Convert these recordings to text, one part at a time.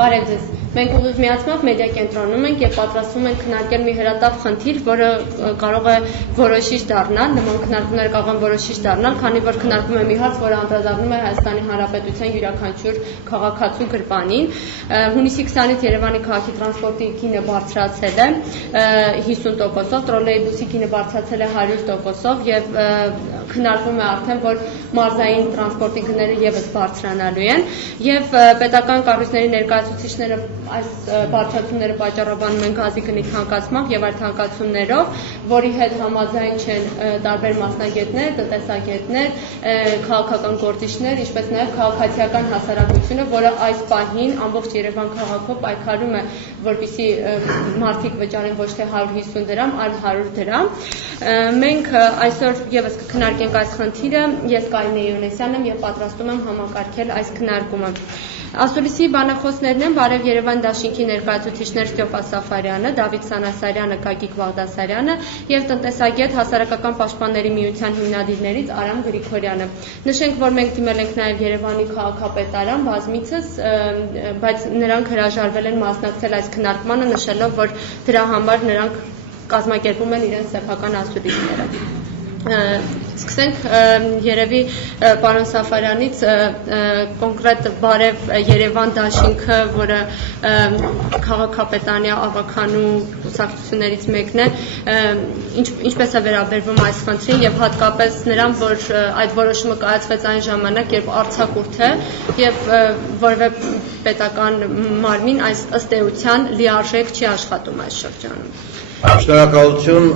Բարև ձեզ։ Մենք ուղիղ միացմամբ մեդիա կենտրոնում ենք եւ պատրաստվում ենք քննարկել մի հրատապ խնդիր, որը կարող է որոշիչ դառնալ, նման քննարկումները կարող են որոշիչ դառնալ, քանի որ քննարկում է մի հարց, որը անդրադառնում է Հայաստանի Հանրապետության յուրաքանչյուր քաղաքացու գրպանին։ Հունիսի 20-ից Երևանի քաղաքի տրանսպորտի գինը բարձրացել է 50%, տրոլեյբուսի գինը բարձրացել է 100% եւ քննարկվում է արդեն, որ մարզային տրանսպորտի գները եւս բարձրանալու են եւ պետական կառույցների ներկայացուցիչները այս բարձրացումները պատճառաբանում են գազի գնի թանկացմամբ եւ այդ թանկացումներով, որի հետ համաձայն չեն տարբեր մասնագետներ, տնտեսագետներ, քաղաքական գործիչներ, ինչպես նաեւ քաղաքացիական հասարակությունը, որը այս պահին ամբողջ Երևան քաղաքում պայքարում է, որպեսզի մարդիկ վճարեն ոչ թե 150 դրամ, այլ 100 դրամ։ Մենք այսօր եւս կքննարկենք այս խնդիրը, ես Կարինե Յոնեսյանն եմ եւ պատրաստում եմ համակարգել այս քննարկումը։ Ասուլիսի բանախոսներն են Բարև Երևան դաշինքի ներկայացուցիչներ Ստեփան Սաֆարյանը, Դավիթ Սանասարյանը, Գագիկ Բաղդասարյանը եւ տնտեսագետ Հասարակական պաշտպանների միության հիմնադիրներից Արամ Գրիգորյանը։ Նշենք, որ մենք դիմել ենք նաեւ Երևանի քաղաքապետարան բազմիցս, բայց նրանք հրաժարվել են մասնակցել այս քննարկմանը, նշելով, որ դրա համար նրանք կազմակերպում են իրենց սեփական ասուլիսները։ Սկսենք երևի պարոն Սաֆարյանից կոնկրետ Բարև Երևան դաշինքը, որը քաղաքապետարանի ավականու կուսակցություններից մեկն է, ինչպես է վերաբերվում այս խնդրին եւ հատկապես նրան, որ այդ որոշումը կայացվեց այն ժամանակ, երբ արձակուրդ է եւ որևէ պետական մարմին այս ըստ էության լիարժեք չի աշխատում այս շրջանում։ Շնորհակալություն,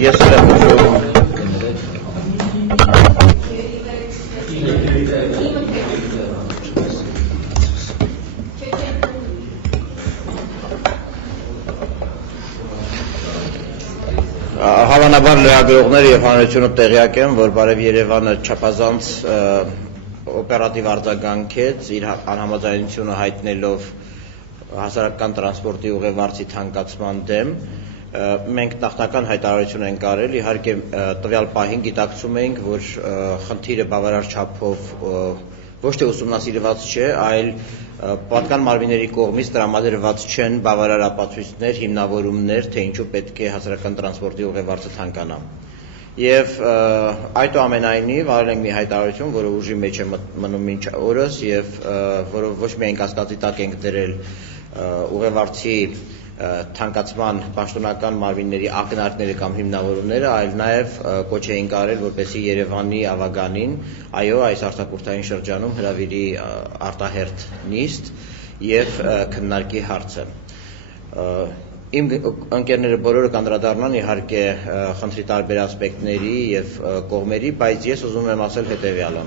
ես եմ ուզում Հավանաբար լրագրողները եւ հանրությունը տեղյակ են, որ Բարև Երևանը չափազանց օպերատիվ արձագանքեց իր անհամաձայնությունը հայտնելով հասարակական տրանսպորտի ուղևորցի թանկացման դեմ։ Մենք նախնական հայտարարություն ենք արել, իհարկե տվյալ պահին գիտակցում էինք, որ խնդիրը բավարար չափով ոչ թե ուսումնասիրված չէ, այլ պատկան մարմինների կողմից տրամադրված չեն բավարար ապացույցներ, հիմնավորումներ, թե ինչու պետք է հասարակական տրանսպորտի ուղևորցը թանկանա։ Եվ այդուամենայնիվ արել ենք մի հայտարարություն, որը ուժի մեջ է մնում մինչ օրս եւ որը ոչ միայն կասկածի տակ ենք դրել ուղևորցի թանկացման պաշտոնական մարմինների ակնարկները կամ հիմնավորումները, այլ նաև կոչ էինք արել, որպեսզի Երևանի ավագանին, այո, այս արտակուրթային շրջանում հրավիրի արտահերթ նիստ եւ քննարկի հարցը։ Իմ ընկերները բոլորը կանդրադառնան իհարկե խնդրի տարբեր ասպեկտների եւ կողմերի, բայց ես ուզում եմ ասել հետեւյալը։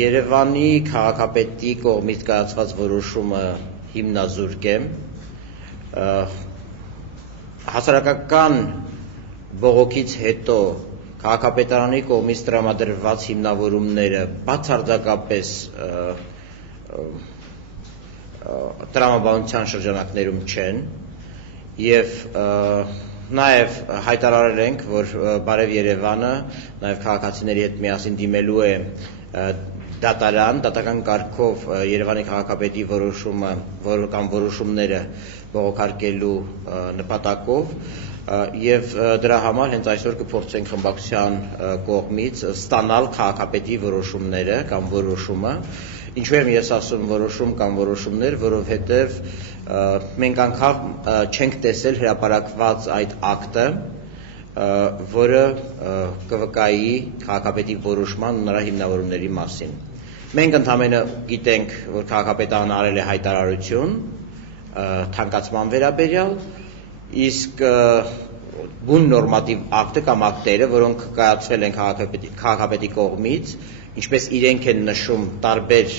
Երևանի քաղաքապետի կողմից կայացված որոշումը հիմնազուրկ է։ Հասարակական բողոքից հետո քաղաքապետարանի կողմից տրամադրված հիմնավորումները բացարձակապես տրամաբանության շրջանակներում չեն եւ նաեւ հայտարարել ենք, որ Բարև Երևանը նաեւ քաղաքացիների հետ միասին դիմելու է դատարան կարգով Երևանի քաղաքապետի որոշումը կամ որոշումները բողոքարկելու նպատակով եւ դրա համար հենց այսօր կփորձենք խմբակցության կողմից ստանալ քաղաքապետի որոշումները կամ որոշումը։ Ինչու եմ ես ասում որոշում կամ որոշումներ, որովհետեւ մենք անգամ չենք տեսել հրապարակված այդ ակտը, որը կվկայի քաղաքապետի որոշման ու նրա հիմնավորումների մասին։ Մենք ընդհանրապես գիտենք, որ քաղաքապետարանը արել է հայտարարություն թանկացման վերաբերյալ, իսկ բուն նորմատիվ ակտը կամ ակտերը, որոնք կայացվել են քաղաքապետի կողմից, ինչպես իրենք են նշում տարբեր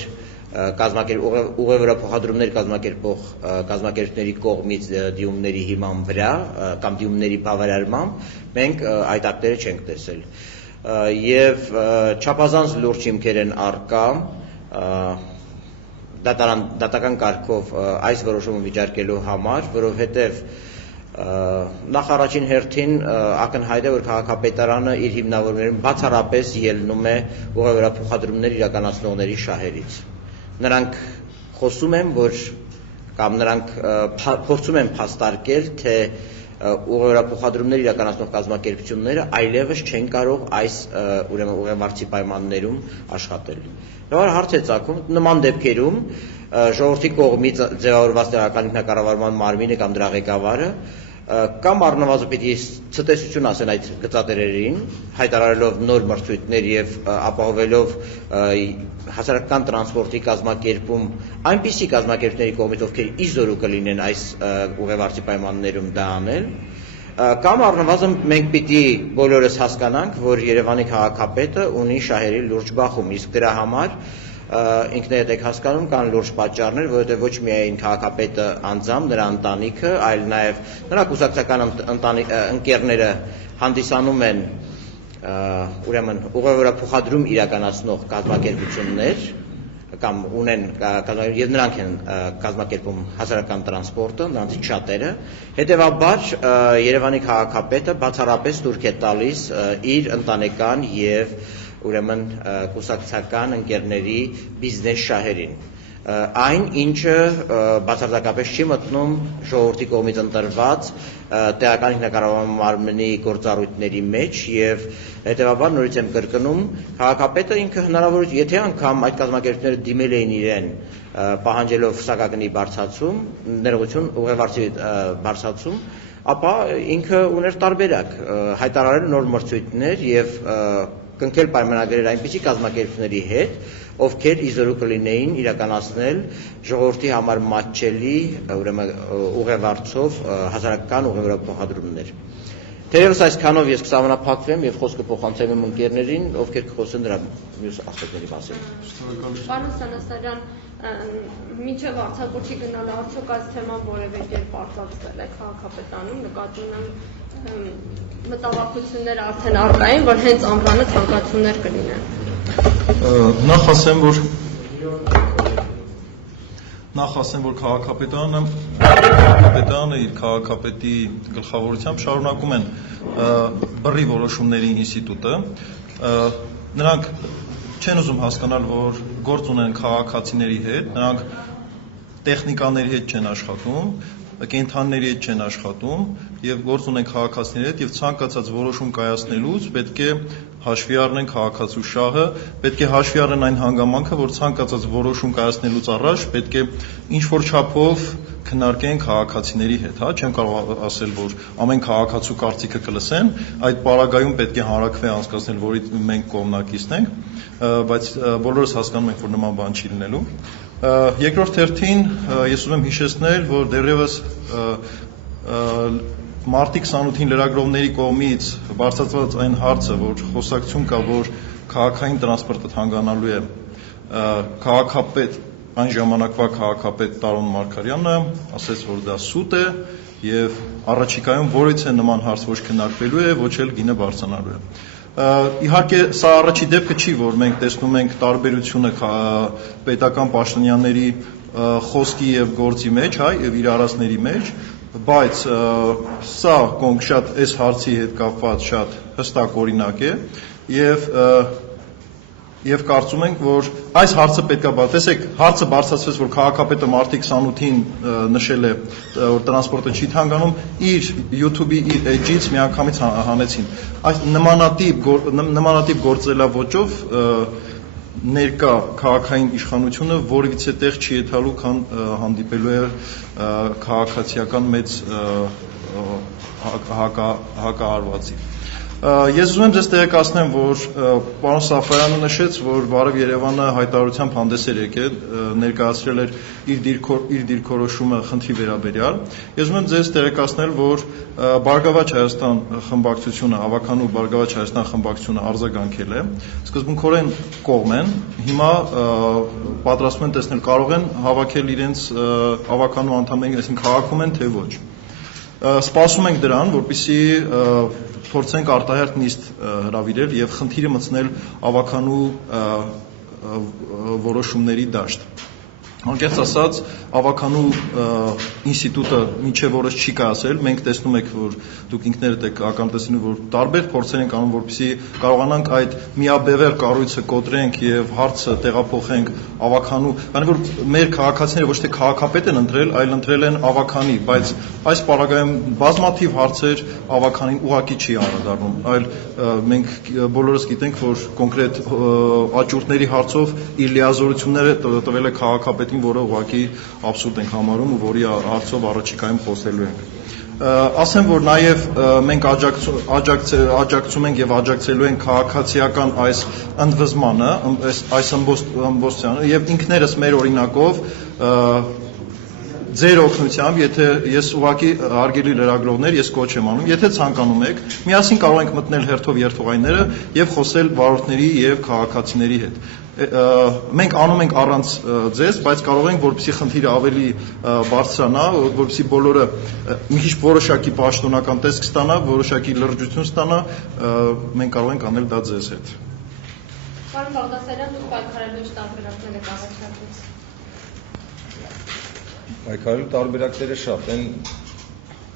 ուղևորափոխադրումներ կազմակերպող կազմակերպների կողմից դիմումների հիման վրա կամ դիմումների բավարարմամբ, մենք այդ ակտերը չենք տեսել։ Եվ չափազանց լուրջ հիմքեր են առկա դատական կարգով այս որոշումը վիճարկելու համար, որովհետև նախ առաջին հերթին ակնհայտ է, որ քաղաքապետարանը իր հիմնավորումներում բացառապես ելնում է ուղևորափոխադրումներ իրականացնողների շահերից։ Նրանք խոսում եմ, որ կամ նրանք փորձում են փաստարկել, թե ուղևորափոխադրումներ իրականացնող կազմակերպությունները այլևս չեն կարող այս ուրեմն ուղևորցի պայմաններում աշխատել։ Հարց է ծագում նման դեպքերում ժողովրդի կողմից ձևավորված տեղական ինքնակառավարման մարմինը կամ դրա ղեկավարը կամ առնվազն պիտի ցտեսություն ասեն այդ գծատերերին, հայտարարելով նոր մրցույթներ եւ ապահովելով հասարակական տրանսպորտի կազմակերպում այնպիսի կազմակերպությունների կողմից, ովքեր իզորու կլինեն այս ուղևորցի պայմաններում դա անել, կամ առնվազն մենք պիտի բոլորս հասկանանք, որ Երևանի քաղաքապետը ունի շահերի լուրջ բախում, իսկ դրա համար ինքներդ եք հասկանում կան լուրջ պատճառներ, որովհետև ոչ միայն քաղաքապետը անձամբ, նրա ընտանիքը, այլ նաև նրա կուսակցական ընկերները հանդիսանում են ուրեմն ուղևորափոխադրում իրականացնող կազմակերպություններ կամ ունեն եւ նրանք են կազմակերպում հասարակական տրանսպորտը, նրանցից շատերը, հետեւաբար Երևանի քաղաքապետը բացառապես թուրք է տալիս իր ընտանեկան եւ ուրեմն կուսակցական ընկերների բիզնես շահերին։ Այն, ինչը բացարձակապես չի մտնում ժողովրդի կողմից ընտրված տեղական ինքնակառավարման մարմնի գործառույթների մեջ եւ հետեւաբար նորից եմ կրկնում, քաղաքապետը ինքը հնարավորություն, եթե անգամ այդ կազմակերպությունները դիմել էին իրեն պահանջելով սակագնի բարձրացում, ներողություն ուղևորցի բարձրացում, ապա ինքը ուներ տարբերակ հայտարարել նոր մրցույթներ եւ կնքել պայմանագրեր այնպիսի կազմակերպությունների հետ, ովքեր իզորու կլինեին իրականացնել ժողովրդի համար մատչելի ուղևորցով հասարակական ուղևորափոխադրումներ։ Թերևս այսքանով ես կսահմանափակվեմ եւ խոսքը փոխանցեմ իմ ընկերներին, ովքեր կխոսեն դրա մյուս ասպեկտների մասին։ Պարոն Սանասարյան, մինչև արձակուրդի գնալը արդյոք այս թեման որևէ կերպ արձակվել է քաղաքապետանում, նկատի ունեմ մտավախություններ արդեն արտային, որ հենց ամռանը ցանկացումներ կլինեն։ Նախ ասեմ, որ քաղաքապետարանը իր քաղաքապետի գլխավորությամբ շարունակում են բռի որոշումների ինստիտուտը։ Նրանք չեն ուզում հասկանալ, որ գործ ունեն քաղաքացիների հետ, նրանք տեխնիկաների հետ չեն աշխատում, կենդանիների հետ չեն աշխատում եւ գործ ունեն քաղաքացիների հետ եւ ցանկացած որոշում կայացնելուց պետք է հաշվի առնեն քաղաքացու շահը, պետք է հաշվի առնեն այն հանգամանքը, որ ցանկացած որոշում կայացնելուց առաջ պետք է ինչ-որ չափով քննարկեն քաղաքացիների հետ, հա, չեմ կարող ասել, որ ամեն քաղաքացու կարծիքը կլսեն, այդ պարագայում պետք է հանրաքվե անցկացնել, որի մենք կողմնակիցն ենք, բայց բոլորս հասկանում ենք, որ նման բան չի լինելու։ Երկրորդ հերթին ես ուզում եմ հիշեցնել, որ դեռևս մարտի 28-ին լրագրողների կողմից բարձրացված այն հարցը, որ խոսակցություն կա, որ քաղաքային տրանսպորտը հանգանալու է քաղաքապետ, այն ժամանակվա քաղաքապետ Տարոն Մարգարյանը ասաց, որ դա սուտ է եւ առաջիկայում որից է նման հարց ոչ քննարկվելու է, ոչ էլ գինը բարձրանալու է։ Իհարկե սա առաջի դեպքը չի, որ մենք տեսնում ենք տարբերությունը պետական պաշտոնյաների խոսքի եւ գործի մեջ, հայ, եւ իրարացների մեջ, բայց սա շատ այս հարցի հետ կապված շատ հստակ օրինակ է եւ կարծում ենք, որ այս հարցը պետք է տեսեք, հարցը բարձրացվեց, որ քաղաքապետը մարտի 28-ին նշել է, որ տրանսպորտը չի թանգանում, իր YouTube-ի իր էջից միանգամից հանեցին։ Այս նմանատիպ գործելավոճով ներկա քաղաքային իշխանությունը որևիցե տեղ չի եթալու, քան հանդիպելու է քաղաքացիական մեծ հակահարվածի։ Ես ուզում եմ ձեզ տեղեկացնեմ, որ պարոն Սաֆարյանը նշեց, որ Բարև Երևանը հայտարարությամբ հանդես էր եկել, ներկայացրել էր իր դիրքորոշումը խնդրի վերաբերյալ։ Ես ուզում եմ ձեզ տեղեկացնել, որ Բարգավաճ Հայաստան խմբակցությունը, Ավականու Բարգավաճ Հայաստան խմբակցությունը արձագանքել է, սկզբունքորեն կողմ են, հիմա պատրաստվում են տեսնել, կարող են հավաքել իրենց Ավականու անդամներին, այսինքն քաղաքում են, թե ոչ։ Սպասում ենք դրան, որպեսզի փորձենք արտահերթ նիստ հրավիրել եւ խնդիրը մտցնել ավականու որոշումների դաշտ։ Անկեղծ ասած, ավականու ինստիտուտը մինչև օրս չի կայացել, մենք տեսնում եք, որ դուք ինքներդ եք ականատեսին, որ տարբեր փորձեր ենք անում, որպեսզի կարողանանք այդ միաբևեռ կառույցը կոտրենք եւ հարցը տեղափոխենք ավականու, քանի որ մեր քաղաքացիները ոչ թե քաղաքապետ են ընտրել, այլ ընտրել են ավականի, բայց այս պարագայում բազմաթիվ հարցեր ավականին ուղղակի չի անդրադառնում, այլ մենք բոլորս գիտենք, որ կոնկրետ աճուրդների հարցով իր լիազորությունները տվել է քաղաքապետին, որը ուղղակի абսուրդ ենք համարում ու որի հարցով առաջիկայում խոսելու ենք։ Ասեմ, որ նաև մենք աջակցում ենք եւ աջակցելու ենք քաղաքացիական այս ընդվզմանը, այս ըմբոստությանը եւ ինքներս մեր օրինակով ձեր օգնությամբ, եթե ես ուղղակի հարգելի լրագրողներ, ես կոչ եմ անում, եթե ցանկանում եք, միասին կարող ենք մտնել հերթով երթուղայինները եւ խոսել վարորդների եւ քաղաքացիների հետ։ Մենք անում ենք առանց ձեզ, բայց կարող ենք, որպեսզի խնդիրը ավելի բարձրանա, որպեսզի բոլորը մի քիչ որոշակի պաշտոնական տեսք ստանա, որոշակի լրջություն ստանա, մենք կարող ենք անել դա ձեզ հետ։ Պարոն Բաղդասարյան, դուք պայքարելու տարբերակներ եք առաջարկում։ Պայքարելու տարբերակները շատ են,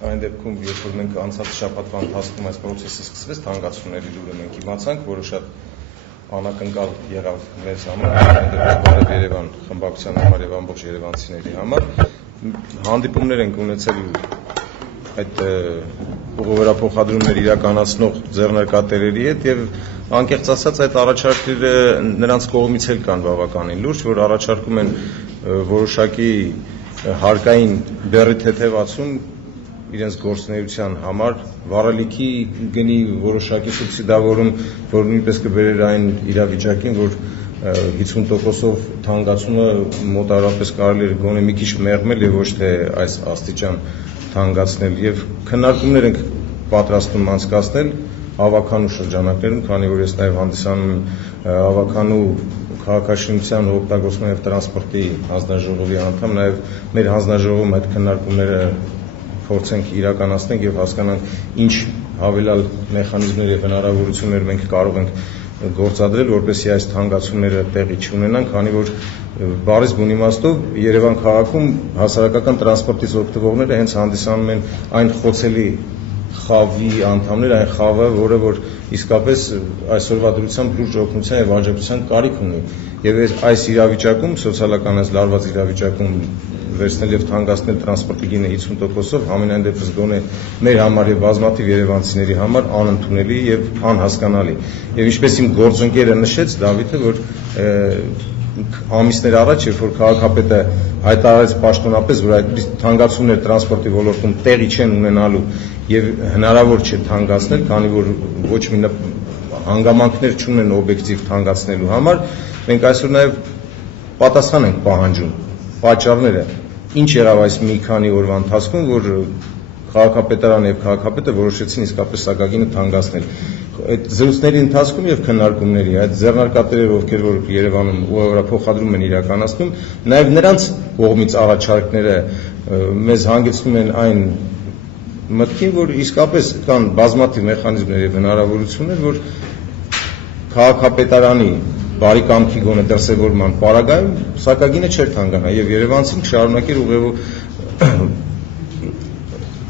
այն դեպքում, երբ որ մենք անցած շաբաթվա ընթացքում այս process-ը սկսվեց, թանկացումների լուրը մենք իմացանք, որը շատ անակնկալ եղավ մեզ համար, այն դեպքում Բարև Երևան խմբակցության համար եւ ամբողջ երևանցիների համար, հանդիպումներ ենք ունեցել այդ ուղղորափոխադրումներ իրականացնող ձեռնարկատերերի հետ եւ անկեղծ ասած այդ առաջարկները նրանց կողմից էլ կան բավականին լուրջ, որ առաջարկում են որոշակի հարկային բեռի թեթևացում իրենց գործունեության համար, վառելիքի գնի որոշակի սուբսիդավորում, որ նույնպես կբերեր այն իրավիճակին, որ 50%-ով թանկացումը մոտավորապես կարելի է գոնե մի քիչ մեղմել եւ ոչ թե այս աստիճան թանկացնել եւ քննարկումներ ենք պատրաստում անցկացնել ավականու շրջանակներում, քանի որ ես նաեւ հանդիսանում եմ ավականու քաղաքաշինության օգտագործման եւ տրանսպորտի հանձնաժողովի անդամ, նաեւ մեր հանձնաժողովում այդ քննարկումները փորձենք իրականացնենք եւ հասկանանք ինչ հավելյալ մեխանիզմներ եւ հնարավորություններ մենք կարող ենք գործադրել, որպեսզի այս թանկացումները տեղի չունենան, քանի որ բառից բուն իմաստով Երևան քաղաքում հասարակական տրանսպորտից օգտվողները հենց հանդիսանում են այն խոցելի խավի անդամներ, այն խավը, որը որ իսկապես այսօրվա դրությամբ լուրջ օգնության եւ աջակցության կարիք ունի։ Եվ այս իրավիճակում, սոցիալական այս լարված իրավիճակում վերցնել եւ թանկացնել տրանսպորտի գինը 50%-ով ամենայն դեպս գոնե մեր համար եւ բազմաթիվ երևանցիների համար անընդունելի եւ անհասկանալի։ Եվ ինչպես իմ գործընկերը նշեց Դավիթը, որ ամիսներ առաջ, երբ որ քաղաքապետը հայտարարեց պաշտոնապես, որ այդ թանկացումներ տրանսպորտի ոլորտում տեղի չեն ունենալու եւ հնարավոր չէ թանկացնել, քանի որ ոչ մի հանգամանքներ չունեն օբյեկտիվ թանկացնելու համար, մենք այսօր նաեւ պատասխան ենք պահանջում պատճառները, ինչ եղավ այս մի քանի օրվա ընթացքում, որ քաղաքապետարանը եւ քաղաքապետը որոշեցին իսկապես սակագինը թանկացնել։ Այդ զրույցների ընթացքում եւ քննարկումների այդ ձեռնարկատերերը, ովքեր որ Երևանում ուղղափոխադրում են իրականացնում, նաեւ նրանց կողմից առաջարկները մեզ հանգեցնում են այն մտքին, որ իսկապես կան բազմաթիվ մեխանիզմներ եւ հնարավորություններ, որ քաղաքապետարանի բարի կամքի գոնե դրսևորման պարագայում սակագինը չէր թանկանա եւ Երևանցին շարունակեր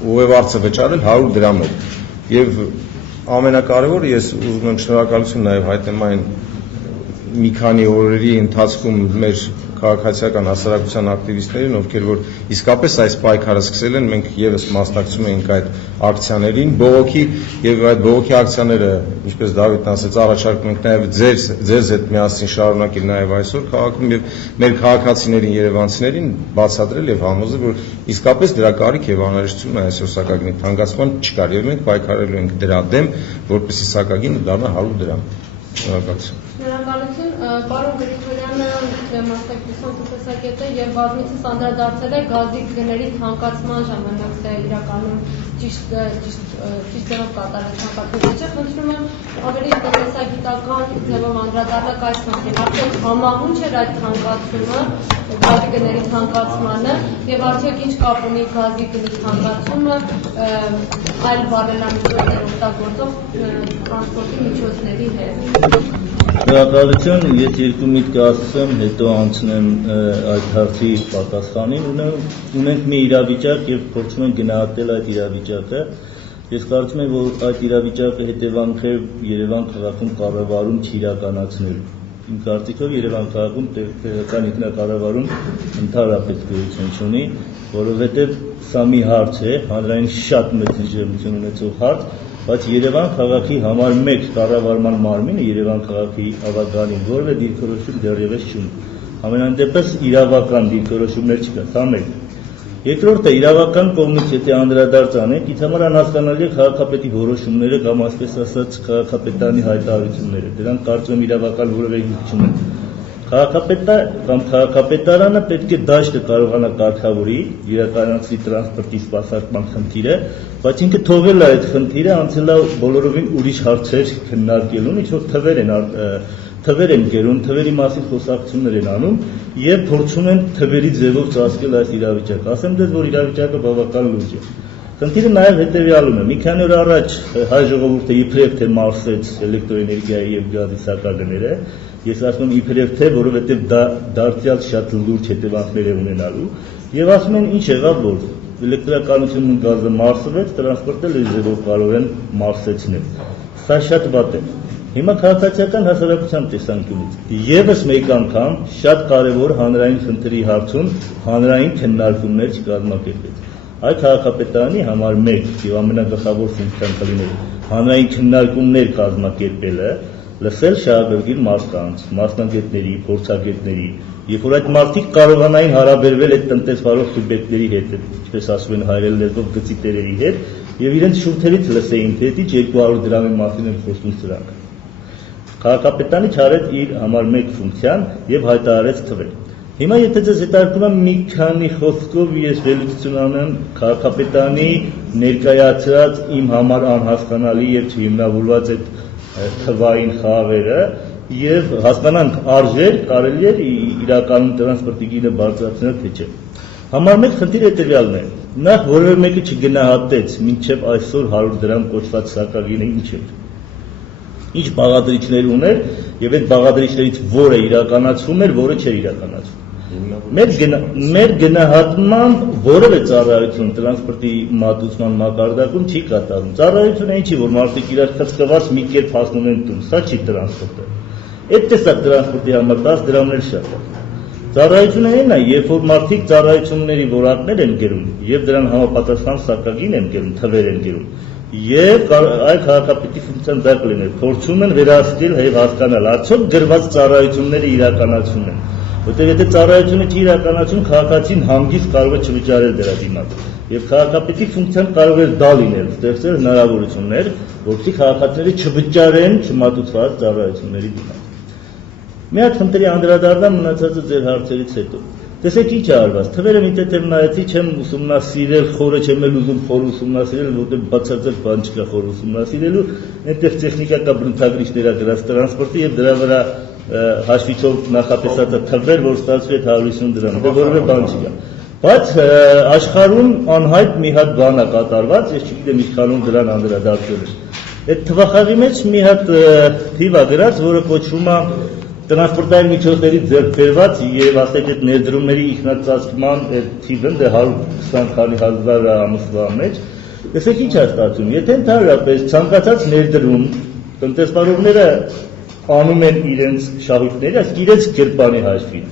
ուղևորցը վճարել 100 դրամով եւ ամենակարևորը ես ուզում եմ շնորհակալություն նաեւ հայտնեմ այն մի քանի օրերի ընթացքում մեր քաղաքացիական հասարակության ակտիվիստներին, ովքեր որ իսկապես այս պայքարը սկսել են, մենք եւս մասնակցում ենք այդ ակցիաներին, բողոքի եւ այդ բողոքի ակցիաները, ինչպես Դավիթն ասաց, առաջարկում ենք նաեւ ձեզ հետ միասին շարունակել նաեւ այսօր քաղաքում եւ մեր քաղաքացիներին, երևանցիներին բացատրել եւ համոզել, որ իսկապես դրա կարիք եւ անհրաժեշտություն այսօր սակագինի թանկացման չկար եւ մենք պայքարելու ենք դրա դեմ, որպեսզի սակագինը դառնա 100 դրամ։ Շնորհակալություն։ Շնորհակալություն, պարոն Գրիգորյանը մասնակցության տեսակետը եւ բազմիցս անդրադարձել է գազի գների թանկացման ժամանակ դա իրականում ճիշտ ձևով կատարած թանկացումը։ Խնդրում եմ ավելի տեսակետական ձևով անդրադառնալ այս խնդրին։ Արդյոք համահունչ էր այդ թանկացումը գազի գների թանկացմանը եւ արդյոք ինչ կապ ունի գազի գների թանկացումը այլ վառելամիջոցներ օգտագործող տրանսպորտի միջոցների հետ։ Շնորհակալություն, ես երկու միտք ասեմ, հետո անցնեմ այդ հարցի պատասխանին, ունենք մի իրավիճակ եւ փորձում ենք գնահատել այդ իրավիճակը։ Ես կարծում եմ, որ այդ իրավիճակը հետևանք է Երևան քաղաքում կառավարում չիրականացնելու։ Իմ կարծիքով Երևան քաղաքում տեղական ինքնակառավարում ընդհանրապես գոյություն չունի, որովհետև սա մի հարց է, հանրային շատ մեծ նշանակություն ունեցող հարց, բայց Երևան քաղաքի համար մեկ կառավարման մարմինը Երևան քաղաքի ավագանին որևէ դիրքորոշում դեռևս չունի։ Ամենայն դեպս իրավական դիրքորոշումներ չկա, սա մեկ։ Երկրորդը իրավական կողմից եթե անդրադարձ անենք, ինձ համար անհասկանալի է քաղաքապետի որոշումները կամ այսպես ասած քաղաքապետարանի հայտարարությունները։ Դրանք կարծում եմ իրավական որևէ հիմք չունեն։ Քաղաքապետը կամ քաղաքապետարանը պետք է դաշտը կարողանա կարգավորի, իրականացնի տրանսպորտի սպասարկման խնդիրը, բայց ինքը թողել է այդ խնդիրը, անցել է բոլորովին ուրիշ հարցեր քննարկելուն, ինչ որ թվեր են գերում, թվերի մասին խոսակցություններ են անում եւ փորձում են թվերի ձևով ծածկել այս իրավիճակը։ Ասեմ դες, որ իրավիճակը բավական լուրջ է։ Խնդիրը նաեւ հետեւյալում է։ Մի քանի օր առաջ հայ ժողովուրդը իբրև թե մարսեց էլեկտրոէներգիայի եւ գազի սակագները։ Ես ասում եմ իբրև թե, որովհետեւ դա դարձյալ շատ լուրջ հետևանքներ է ունենալու եւ ասում են ինչ եղավ, որ էլեկտրականությունն ու գազը մարսվեց, տրանսպորտը այս ձևով կարող են մարսեցնել։ Սա շատ վատ է։ Հիմա քաղաքացիական հասարակության տեսանկյունից եւս մեկ անգամ շատ կարեւոր հանրային խնդրի հարցում հանրային քննարկումներ չկազմակերպեց։ Այդ քաղաքապետարանի համար մեկ եւ ամենագլխավոր ֆունկցիան կլիներ հանրային քննարկումներ կազմակերպելը, լսել շահագրգիռ մարդկանց, մասնագետների, փորձագետների, երբ որ այդ մարդիկ կարողանային հարաբերվել այդ տնտեսվարող սուբյեկտների հետ, ինչպես ասում են հայերեն լեզվով գծիտերերի հետ, եւ իրենց շուրթերից լսեին, թե դիջ 200 դրամի մասին են խոսում սրանք։ Քաղաքապետարանը չարեց իր համար մեկ ֆունկցիան եւ հայտարարեց թվեր։ Հիմա եթե ձեզ հետաքրքրում է մի քանի խոսքով ես վերլուծություն անեմ քաղաքապետարանի ներկայացրած իմ համար անհասկանալի եւ չհիմնավորված այդ թվային խաղերը եւ հասկանանք արժեր կարելի է իրականում տրանսպորտի գինը բարձրացնել թե չէ։ Համար մեկ խնդիրը հետեւյալն է։ Նախ որևէ մեկը չգնահատեց մինչեւ այսօր 100 դրամ կոչված սակագինը ինչ է։ Ինչ բաղադրիչներ ուներ եւ այդ բաղադրիչներից որը իրականացվում էր, որը չէր իրականացվում։ Մեր գնահատմամբ որևէ ծառայություն տրանսպորտի մատուցման մակարդակում չի կատարվում։ Ծառայությունը ինչի որ մարդիկ իրար խցկված մի կերպ հասնում են տուն, սա չի տրանսպորտը։ Այդ տեսակ տրանսպորտի համար 10 դրամներ շատ է։ Ծառայությունը այն է, երբ որ մարդիկ ծառայությունների որակներ են գերում եւ դրան համապատասխան սակագին են գերում, թվեր են գերում։ Եվ այդ քաղաքապետի ֆունկցիան դա կլիներ, փորձում են վերահսկել եւ հասկանալ, արդյոք գրված ծառայությունները իրականացում են։ Որտեղ եթե ծառայությունը չի իրականացում, քաղաքացին հանգիստ կարող է չվճարել դրա դիմաց։ Եվ քաղաքապետի ֆունկցիան կարող է դա լինել, ստեղծել հնարավորություններ, որպեսզի քաղաքացիները չվճարեն չմատուցված ծառայությունների դիմաց։ Մի հատ խնդրի անդրադառնամ մնացածը ձեր հարցերից հետո։ Տեսեք ինչ է արված, թվերը մի տեղ նայեցի, չեմ ուսումնասիրել, խորը չեմ էլ ուզում խոր ուսումնասիրել, որտեղ բացարձակ բան չկա խոր ուսումնասիրելու, այնտեղ տեխնիկական բնութագրիչներ ա գրած տրանսպորտի եւ դրա վրա հաշվիչով նախատեսած թվեր, որ ստացվի 150 դրամ, դե որևէ բան չկա։ Բայց աշխարհում անհայտ մի հատ բան է կատարված, ես չգիտեմ ինչքանում դրան անդրադարձել եմ։ Այդ թվախաղի մեջ մի հատ թիվ ա գրած, որը կոչվում է տրանսպորտային միջոցների ձեռքբերված եւ ասեք այդ ներդրումների ինքնածածկման այդ թիվը դե 120 քանի հազար ամսվա մեջ։ Տեսեք ինչ է ստացվում, եթե ընդհանրապես ցանկացած ներդրում տնտեսվարողները անում են իրենց շահույթները, ասենք իրենց կերպանի հաշվին։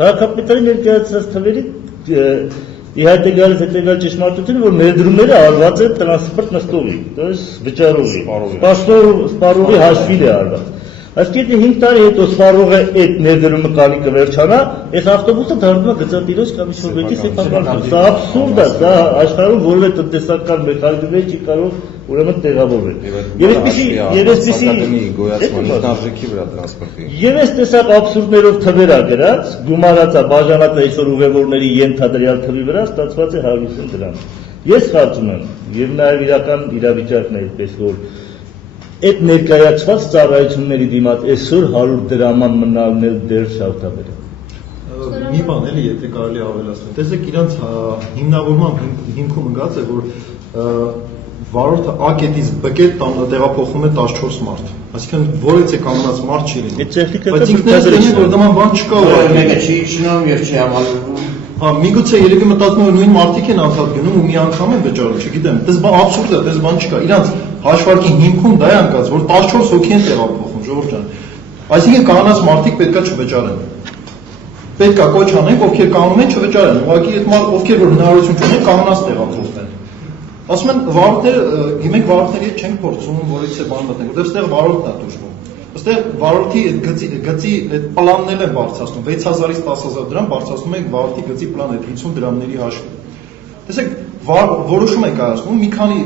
Քաղաքապետարանի ներկայացած թվերի իհայտ է գալիս հետեւյալ ճշմարտությունը, որ ներդրումները արված են տրանսպորտ նստողի, то есть վճարողի, սպառողի հաշվին է արված։ Այսինքն եթե 5 տարի հետո սպառողը այդ ներդրումը կանի կվերջանա, այս ավտոբուսը դառնում է գծատիրոջ կամ ինչ-որ մեկի սեփական։ Սա աբսուրդ է, սա աշխարհում որևէ տնտեսական մեխանիզմներ չի կարող ուրեմն տեղավորվել։ Եվ այսպիսի գոյացման ինքնարժեքի վրա տրանսպորտի։ Եվ այս տեսակ աբսուրդներով թվեր ա գրած, գումարած է, բաժանած է այսօր ուղևորների ենթադրյալ թվի վրա, ստացված է 150 դրամ։ Ես կարծում եմ, եւ նաեւ իրական իրավիճակն է այդպես, որ այդ ներկայացված ծառայությունների դիմաց այսօր 100 դրաման մնալն էլ դեռ շահութաբեր է։ Մի բան էլի, եթե կարելի ավելացնել։ Տեսեք, իրանց հիմնավորման հիմքում ընկած է, որ վարորդը A կետից B կետ տեղափոխում է 14 մարդ։ Այսինքն որից է կանգնած մարդ չի լինում։ Բայց ինքներս լինի որ նման բան չկա։ Մեկը չի շնում եւ չի համալրվում։ Հա, միգուցե երևի մտածում են նույն մարդիկ են անդադ գնում ու մի անգամ են վճարում, չգիտեմ։ Դες բան абսուրդ է, դες բան չկա։ Իրանց հաշվարկի հիմքում դա է անկած, որ 14 հոգի են տեղափոխում, ժողովուրդ ջան։ Այսինքն կանանց մարդիկ պետքա չվճարեն։ Պետքա կոչ անենք, ովքեր կանգնում են չվճարեն։ Ուղղակի այդ մարդ ովքեր որ հնարավորություն չունեն, կանանց տեղափոխեն։ Ասում են վարորդներ, մենք վարորդների հետ չենք փորձում, որից է բան մտնենք, որտեղ այստեղ վարորդն է դժվում։ Այստեղ վարորդի այդ գծի այդ պլաններն են բարձրացնում, 6000-ից 10000 դրամ բարձրացնում ենք վարորդի գծի պլանը 50 դրամների հաշվին։ Տեսեք, որոշում է կայացնում, մի քանի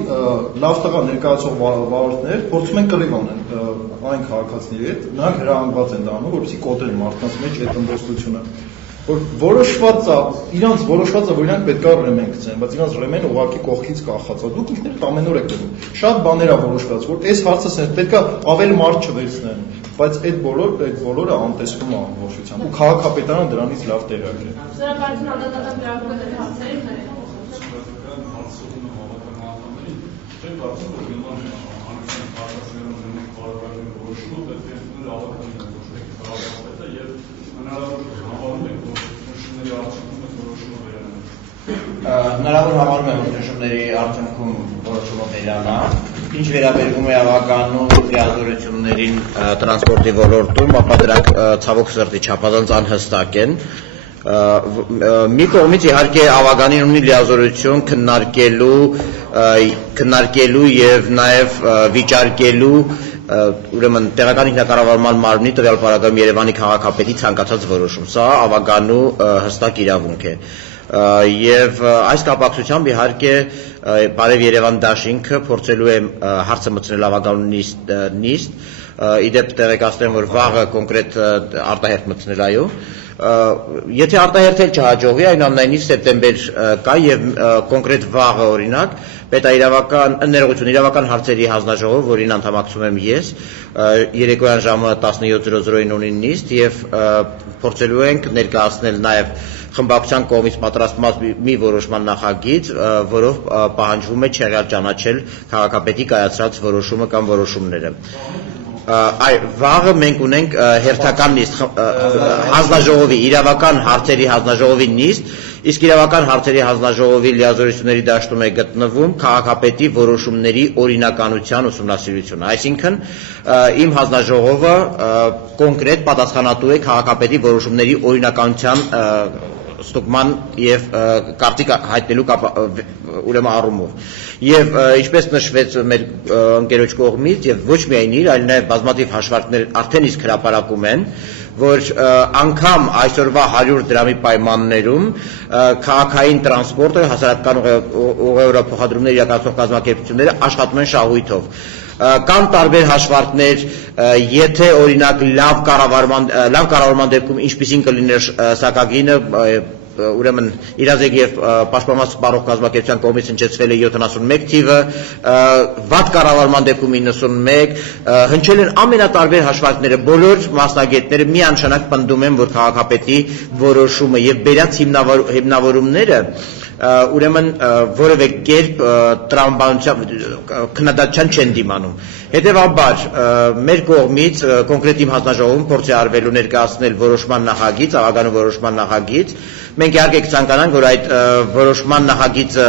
լավ տղա ներկայացող վարորդներ փորձում են կռիվ անեն այն քաղաքացիների հետ, նրանք հրահանգված են դառնում, որպեսզի կոտրեն մարդկանց մեջ այդ ըմբոստությունը։ Որ որոշված է, իրանց որոշված է, որ իրանք պետք է ռեմեն գցեն, բայց իրանց ռեմենը ուղղակի կողքից կախած է։ Դուք ինքներդ ամեն օր եք դնում։ Շատ բաներ է որոշված, որ այս հարցը պետք է ավելի մարդ չվերցնեն, բայց այդ բոլորը անտեսվում է ամբողջությամբ։ Ու քաղաքապետարանը դրանից լավ տեղյակ է։ Սրակայություն անդադական գրավում է հարցերին։ Հնարավոր համարում եմ, որ ճնշումների արդյունքում որոշումը վերանա։ Ինչ վերաբերվում է ավականու լիազորություններին տրանսպորտի ոլորտում, ապա դրանք ցավոք սրտի չափազանց անհստակ են։ Մի կողմից իհարկե ավականին ունի լիազորություն քննարկելու եւ նաեւ վիճարկելու ուրեմն տեղական ինքնակառավարման մարմնի տվյալ պարագայում Երևանի քաղաքապետի ցանկացած որոշում։ Սա ավականու հստակ իրավունք է։ Եվ այս կապակցությամբ իհարկե Բարև Երևան դաշինքը փորձելու է հարցը մտցնել ավականու նիստ, իդեպ տեղեկացնեմ, որ վաղը կոնկրետ արտահերթ մտցնել այո։ Եթե արտահերթել չհաջողվի, այնուամենայնիվ սեպտեմբեր կա եւ կոնկրետ վաղը օրինակ իրավական հարցերի հանձնաժողով, որին անդամակցում եմ ես, երեկոյան ժամը 17:00-ին ունի նիստ եւ փորձելու ենք ներկայացնել նաեւ խմբակցության կողմից պատրաստված մի որոշման նախագիծ, որով պահանջվում է չեղյալ ճանաչել քաղաքապետի կայացրած որոշումը կամ որոշումները։ Վաղը մենք ունենք հերթական նիստ հանձնաժողովի, իրավական հարցերի հանձնաժողովի նիստ, իսկ իրավական հարցերի հանձնաժողովի լիազորությունների դաշտում է գտնվում քաղաքապետի որոշումների օրինականության ուսումնասիրությունը։ Այսինքն իմ հանձնաժողովը կոնկրետ պատասխանատու է քաղաքապետի որոշումների օրինականության ստուգման եւ կարծիք հայտնելու ուրեմն առումով։ Եվ ինչպես նշվեց մեր ընկերոջ կողմից եւ ոչ միայն իր, այլ նաեւ բազմաթիվ հաշվարկներ արդեն իսկ հրապարակում են, որ անգամ այսօրվա 100 դրամի պայմաններում քաղաքային տրանսպորտը, հասարակական ուղևորափոխադրումներ իրականացնող կազմակերպությունները աշխատում են շահույթով։ Կան տարբեր հաշվարկներ, եթե օրինակ լավ կառավարման դեպքում ինչպիսին կլիներ սակագինը, ուրեմն իրազեկ եւ պաշտպանված սպառող կազմակերպության կողմից հնչեցվել է 71 թիվը, վատ կառավարման դեպքում 91, հնչել են ամենատարբեր հաշվարկները, բոլոր մասնագետները միանշանակ պնդում են, որ քաղաքապետի որոշումը եւ բերած հիմնավորումները ուրեմն որևէ կերպ տրամաբանության քննադատության չեն դիմանում։ Հետևաբար մեր կողմից կոնկրետ իմ հանձնաժողովում փորձ է արվելու ներկայացնել որոշման նախագիծ, ավականու որոշման նախագիծ։ Մենք իհարկե կցանկանանք, որ այդ որոշման նախագիծը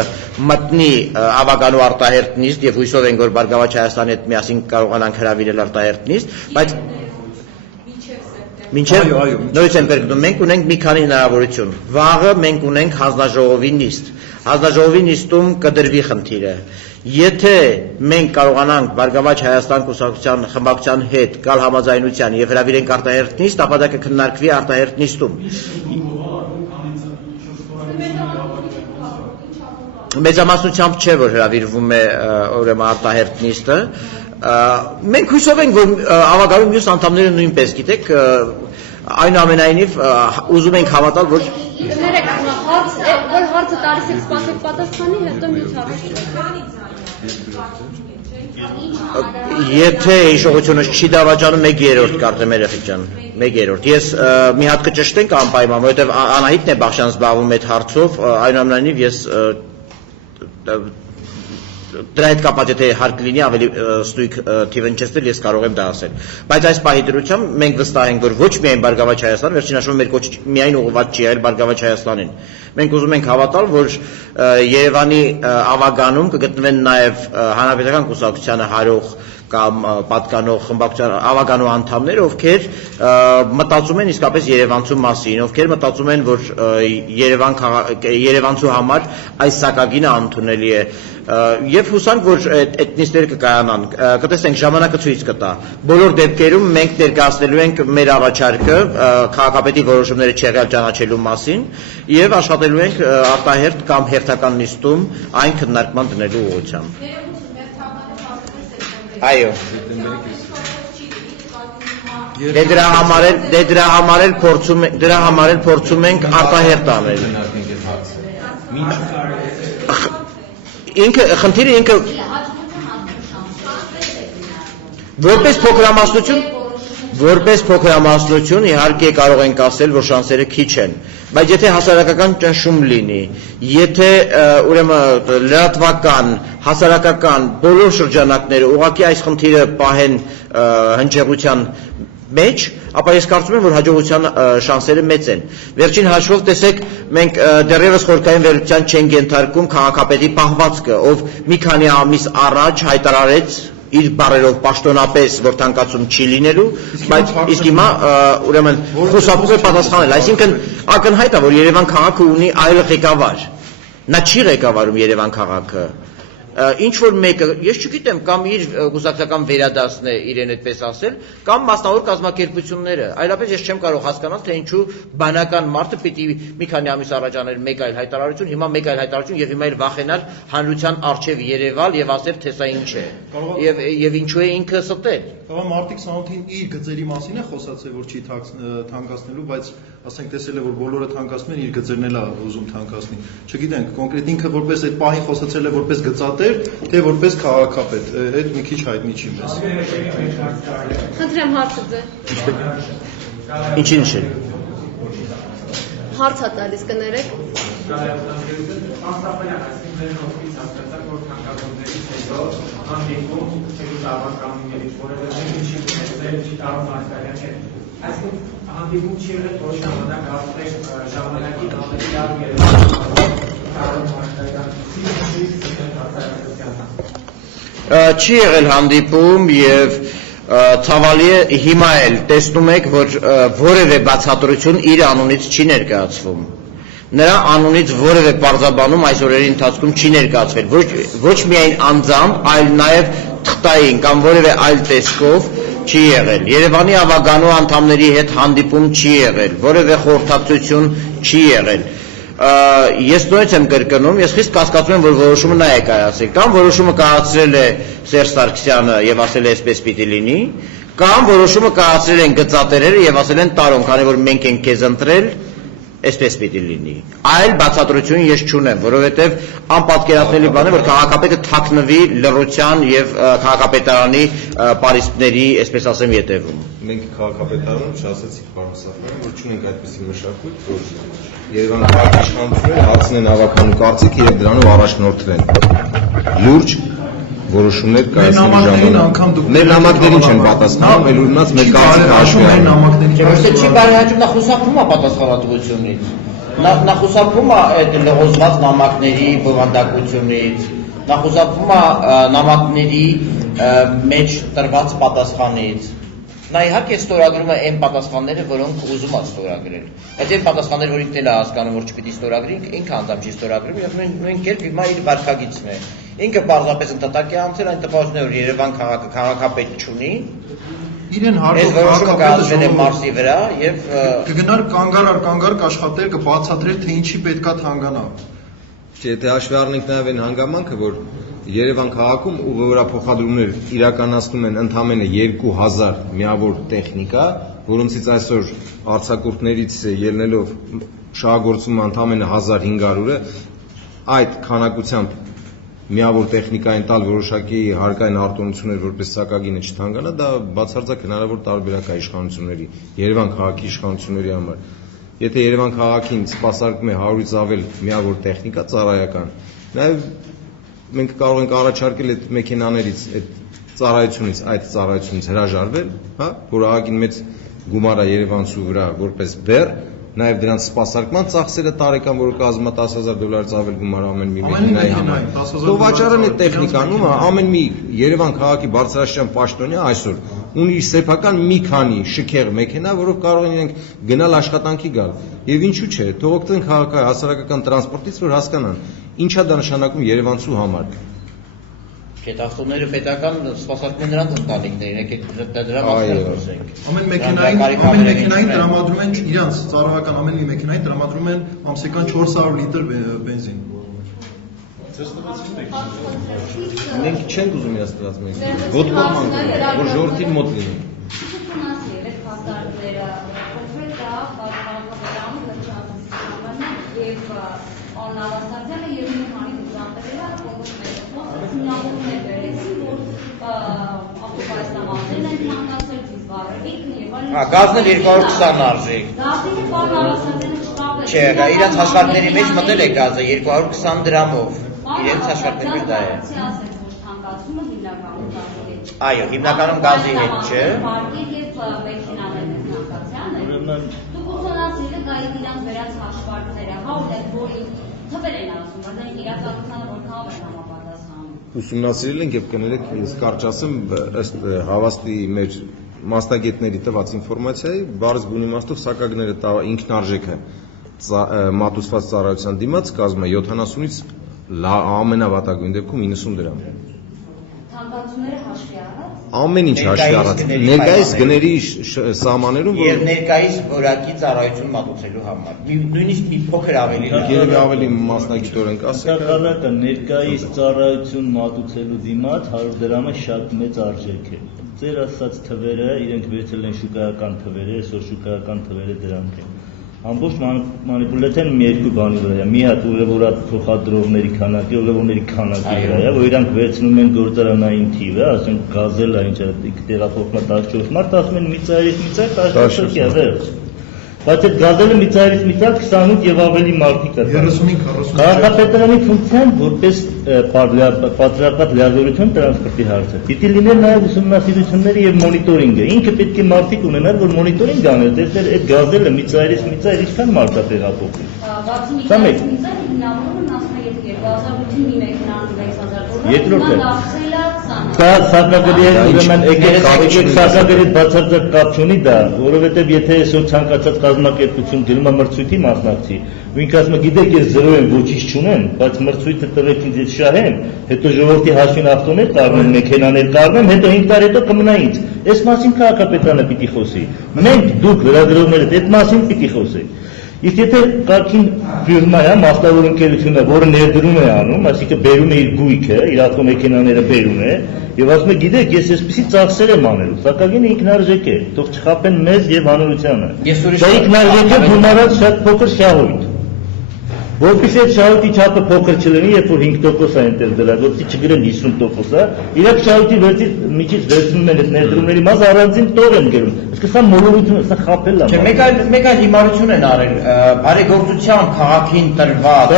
մտնի ավականու արտահերթ նիստ եւ հույսով ենք, որ Բարգավաճ Հայաստանի հետ միասին կարողանանք հրավիրել արտահերթ նիստ, բայց Մինչև նույնիսկ եմ կրկնում, մենք ունենք մի քանի հնարավորություն։ Վաղը մենք ունենք հանձնաժողովի նիստ։ Հանձնաժողովի նիստում կդրվի խնդիրը։ Եթե մենք կարողանանք Բարգավաճ Հայաստան կուսակցության խմբակցության հետ գալ համաձայնության եւ հրավիրենք արտահերթ նիստ, ապա դա կքննարկվի արտահերթ նիստում։ Մեծամասնությամբ չէ, որ հրավիրվում է ուրեմն արտահերթ նիստը։ Մենք հույսով ենք, որ ավականու մյուս անդամները նույնպես գիտեք, այնուամենայնիվ ուզում ենք հավատալ, որ հարցը տալիս եք սպասեք պատասխանի, հետո մյուս հարցը։ Եթե հիշողությունը չի դավաճանում 1/3 կարծեմ երեխեք ջան, 1/3։ Ես մի հատ կճշտենք անպայման, որովհետև Անահիտն է Բախշյան զբաղվում այդ հարցով, այնուամենայնիվ ես դրա հետ կապված եթե հարկ լինի ավելի ստույգ թիվ ընչեցնել ես կարող եմ դա ասել բայց այս պահի դրությամբ մենք վստահ ենք որ ոչ միայն Բարգավաճ Հայաստան վերջին հաշվով մեր կոչը միայն ուղղված չի եղել Բարգավաճ Հայաստանին մենք ուզում ենք հավատալ որ Երևանի ավագանում կգտնվեն նաև հանրապետական կուսակցությանը հարող կամ պատկանող խմբակցության ավագանու անդամներ, ովքեր մտածում են իսկապես Երևանցու մասին, ովքեր մտածում են, որ Երևանցու համար այս սակագինը անընդունելի է, եւ հուսանք, որ այդ նիստերը կկայանան, կտեսենք ժամանակը ցույց կտա։ Բոլոր դեպքերում մենք ներկայացնելու ենք մեր առաջարկը քաղաքապետի որոշումները չեղյալ ճանաչելու մասին եւ աշխատելու ենք արտահերթ կամ հերթական նիստում այն քննարկման դնելու ուղղությամբ։ Այո։ Դրա համար էլ փորձում ենք արտահերթ անել։ Խնդիրը ինքը որպես փոքրամասնություն իհարկե կարող ենք ասել, որ շանսերը քիչ են, բայց եթե հասարակական ճնշում լինի, եթե ուրեմն լրատվական, հասարակական բոլոր շրջանակները ուղղակի այս խնդիրը պահեն հնչեղության մեջ, ապա ես կարծում եմ, որ հաջողության շանսերը մեծ են։ Վերջին հաշվով տեսեք, մենք դեռևս խորհրդային վերլուծության չենք ենթարկում քաղաքապետի պահվածքը, ով մի քանի ամիս առաջ հայտարարեց իր բարերով պաշտոնապես, որ թանկացում չի լինելու, բայց իսկ հիմա ուրեմն խուսափում է պատասխանել, այսինքն ակնհայտ է, որ Երևան քաղաքը ունի այլ ղեկավար, նա չի ղեկավարում Երևան քաղաքը, ինչ որ մեկը, ես չգիտեմ, կամ իր կուսակցական վերադասն է իրեն այդպես ասել, կամ մասնավոր կազմակերպությունները, այլապես ես չեմ կարող հասկանալ, թե ինչու բանական մարդը պիտի մի քանի ամիս առաջ անել մեկ այլ հայտարարություն, հիմա մեկ այլ հայտարարություն եւ հիմա էլ վախենալ հանրության առջեւ երևալ եւ ասել, թե սա ինչ է, եւ ինչու է ինքը ստել։ Կարող մարտիկ 28-ին իր գծերի մասին է խոսացել, որ չի թանկացնելու, բայց ասենք տեսել է, որ բոլորը թանկացնում են, իր գծերն էլ է ուզում թանկացնի։ Չգիտենք, կոնկրետ ինքը որպես այդ պահին խոսացել է որպես գծատեր, թե որպես քաղաքապետ, այդ մի քիչ հայտնի չի մեզ։ Խնդրեմ հարցը ձե։ Ինչին չէ։ Հարց է տալիս կներեք։ Չի եղել հանդիպում եւ ցավալի է հիմա էլ տեսնում եք, որ որևէ բացատրություն իր անունից չի ներկայացվում։ Նրա անունից որևէ պարզաբանում այս օրերի ընթացքում չի ներկայացվել, ոչ միայն անձամբ, այլ նաև թղթային կամ որևէ այլ տեսքով չի եղել։ Երևանի ավագանու անդամների հետ հանդիպում չի եղել, որևէ խորհրդակցություն չի եղել։ Ես նույնպես եմ կրկնում, ես խիստ կասկածում եմ, որ որոշումը նա է կայացրել, կամ որոշումը կայացրել է Սերժ Սարգսյանը եւ ասել է այսպես պիտի լինի, կամ որոշումը կայացրել են գծատերերը եւ ասել են տարոն, քանի որ մենք ենք քեզ ընտրել, այսպես պիտի լինի։ Այլ բացատրություն ես չունեմ, որովհետև անպատկերացնելի բան է, որ քաղաքապետը թաքնվի լռության եւ քաղաքապետարանի պարիսպների, այսպես ասեմ, ետևում։ Մենք քաղաքապետարանում չասացիք, պարոն Սաֆարյան, որ չունենք այդպիսի մշակույթ, որ Երևան քաղաքի իշխանությունները հացնեն ավականու կարծիք եւ դրանով առաջնորդվեն։ Լուրջ որոշումներ կայացնելու ժամանակ։ Մեր նամակներին չեն պատասխանում, այլ ուրնաց մեր կարծիքը հաշվի առնում։ Ոչ թե չի բարեհաճում, նա խուսափում է պատասխանատվությունից։ Նա խուսափում է այդ լղոզված նամակների բովանդակությունից։ Նա խուսափում է նամակների մեջ տրված պատասխանից։ Նա իհարկե ստորագրում է այն պատասխանները, որոնք ուզում է ստորագրել։ Այդ այն պատասխանները, որ ինքն էլ է հասկանում, որ չպիտի ստորագրի, ինքը անդամ չի ստորագրում, եւ նույն կերպ հիմա իր վարկագիծն է։ Ինքը պարզապես ընդհանրակ է անցել այն տպավորությունները, որ Երևան քաղաքը քաղաքապետ չունի։ Իրեն հարկով քաղաքապետը մարսի վրա եւ կգնար կանգար կաշխատեր, կբացատրեր, թե ինչի պետքա թանկանա։ Եթե հաշվի առնենք նաեւ այն հանգամանքը, որ Երևան քաղաքում ուղղորափոխադրումներ իրականացնում են ընդամենը 2000 միավոր տեխնիկա, որոնցից այսօր արձակուրդներից ելնելով շահագործում ընդամենը 1500-ը, այդ քանակությամբ միավոր տեխնիկային տալ որոշակի հարկային արտոնություններ, որպես սակագինը չթանկանա, դա բացարձակ հնարավոր տարբերակ է իշխանությունների, Երևան քաղաքի իշխանությունների համար։ Եթե Երևան քաղաքին սպասարկում է 100-ից ավել միավոր տեխնիկա ծառայական, նաև մենք կարող ենք առաջարկել այդ մեքենաներից, այդ ծառայությունից հրաժարվել, հա, որ ահագին մեծ գումար է Երևանցու վրա որպես բեռ, նաև դրանց սպասարկման ծախսերը տարեկան, որը կազմում է $10,000 ավել գումար ամեն մի մեքենայի համար։ Ով վաճառել է տեխնիկան, ամեն մի Երևան քաղաքի բարձրաստիճան պաշտոնյա այսօր ունի իր սեփական մի քանի շքեղ մեքենա, որով կարող են իրենք գնալ աշխատանքի գալ։ Եվ ինչու՞ չէ, թող օգտվեն քաղաքային հասարակական տրանսպորտից, որ հասկանան, ինչա դա նշանակում Երևանցու համար։ Գետախտուները պետական սպասարկում նրանց ընտանիքներին, եկեք դրա մասին խոսենք։ Ամեն մեքենային տրամադրում են իրանց ծառայական ամեն մի մեքենային տրամադրում են ամսական 400 լիտր բենզին։ Մենք չենք ուզում իրաց տված մենք։ Ոտքով մանկան, որ ժողովրդին մոտ լինի։ Գազն էլ 220 արժեք։ Չէ, իրենց հաշվարկների մեջ մտել է գազը 220 դրամով։ Իրենց հաշվարկների մեջ դա է։ Այո, հիմնականում գազի հետ չէ։ Դուք ուսումնասիրել եք այդ իրանց վերած հաշվարկները, հա, որի թվեր են ասում, որտեղ իրականությանը որքանով են համապատասխանում։ Ուսումնասիրել ենք եւ կներեք, ես կարճ ասեմ, ըստ հավաստի մեր մասնագետների տված ինֆորմացիայի, բարձ բուն իմաստով սակագները ինքնարժեքը մատուցված ծառայության դիմաց կազմում է 70-ից ամենավատագույն դեպքում 90 դրամ։ Թանկացումները հաշվի առած։ Ամեն ինչ հաշվի առած։ Ներկայիս գների սահմաններում եւ ներկայիս որակի ծառայություն մատուցելու համար։ Նույնիսկ մի փոքր ավելի երևի ավելի մասնագիտորեն կասեք։ Տակալակը ներկայիս ծառայություն մատուցելու դիմաց 100 դրամը շատ մեծ արժեք է։ Ձեր ասած թվերը իրենք վերցել են շուկայական թվերը, այսօր շուկայական թվերը դրանք են։ Ամբողջ մանիպուլյացիան մի երկու բանի վրա է։ Մի հատ ուղևորած փոխադրողների քանակի, ուղևորների քանակի վրա է, որ իրանք վերցնում են գործարանային թիվը, ասենք գազելա ինչ է, տեղափոխվում 14 մարդ, ասում են միծայից 14 վերջ։ Բայց այդ գազելը միծայից 28 եւ ավելի մարդիկ է։ 35-40։ Քաղաքապետարանի ֆունկցիան որպես պատրաստված լիազորություն տրանսպորտի հարցը։ Պիտի լինեն նաեւ ուսումնասիրությունները եւ մոնիտորինգը։ Ինքը պետք է մարդիկ ունենան, որ մոնիտորինգ անեն, տեսնել այդ գազելը միծայից ինչքան մարդ է տեղափոխվում։ Դա մեկ։ Հիմնավորումն ասում է, եթե 2008-ին մի մեքենան $6,000 երկրորդը դա սակագրի հետ ուրեմն եկեք սակագրի բացարձակ կապ չունի դա, որովհետև եթե այսօր ցանկացած կազմակերպություն գնում է մրցույթի մասնակցի, ու ինքը ասում է գիտեք ես 0 եմ, ոչինչ չունեմ, բայց մրցույթը տվեք ինձ ես շահեմ, հետո ժողովրդի հաշվին ավտոներ կառնեմ, մեքենաներ կառնեմ, հետո 5 տարի հետո կմնա ինձ։ Այս մասին քաղաքապետարանը պիտի խոսի։ Մենք դուք լրագրողներդ այդ մասին պիտի խոսեք։ Իսկ եթե կարգին ֆիրմա է, մասնավոր ընկերությունը, որը ներդրում է անում, այսինքն բերում է իր գույքը, իր ավտոմեքենաները բերում է, եւ ասում է գիտեք, ես այսպեսի ծախսեր եմ անելու, սակայն ինքնարժեք է, թող չխաբեն մեզ եւ հանրությանը։ Դա ինքնարժեք է գումարած շատ փոքր շահույթ։ Որպեսզի այդ շահույթի չափը փոքր չլինի, երբ որ 5% է այնտեղ դրած, որպեսզի չգրեն 50%, իրենք շահույթի վերջից միջից վերցնում են այդ ներդրումների մասը առանձին տող են գրում։ Իսկ սա մոլորություն է, սա խաբել է։ Չէ, մեկ այլ հիմարություն են արել, բարեգործության քաղաքին տրված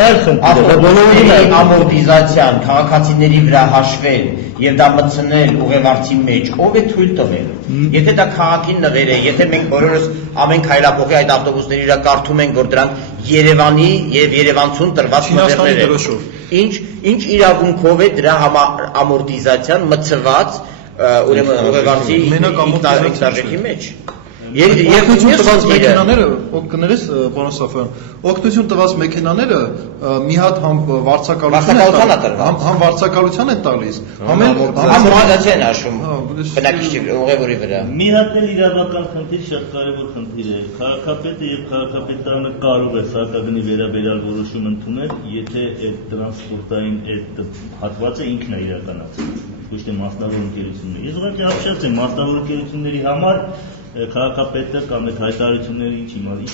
ամորտիզացիան, քաղաքացիների վրա հաշվել եւ դա մտցնել ուղևորցի մեջ, ով է թույլ տվել։ Եթե դա քաղաքին նվեր է, եթե մենք բոլորս ամեն քայլափոխի այդ ավտոբուսների վրա կարդում ենք, որ դրանք Երևանի եւ Երևանցուն տրված նվերներ են։ Ինչ իրավունքով է դրա ամորտիզացիան մցված ուրեմն ուղևորցի ինքնարժեքի մեջ։ Օգտություն տված մեքենաները, կներես պարոն Սաֆարյան, օգտություն տված մեքենաները մի հատ համ վարձակալության են տալիս, համ ամորտիզացիա են հաշվում բնակիչի ուղևորի վրա։ Մի հատ էլ իրավական խնդիր, շատ կարևոր խնդիր է։ Քաղաքապետը եւ քաղաքապետարանը կարող է սակագնի վերաբերյալ որոշում ընդունել, եթե այդ տրանսպորտային այդ հատվածը ինքն է իրականացնում, ոչ թե մասնավոր ընկերությունները։ Ես ուղղակի ապշած եմ մասնավոր ընկերությունների համար քաղաքապետը կամ այդ հայտարարությունները ինչ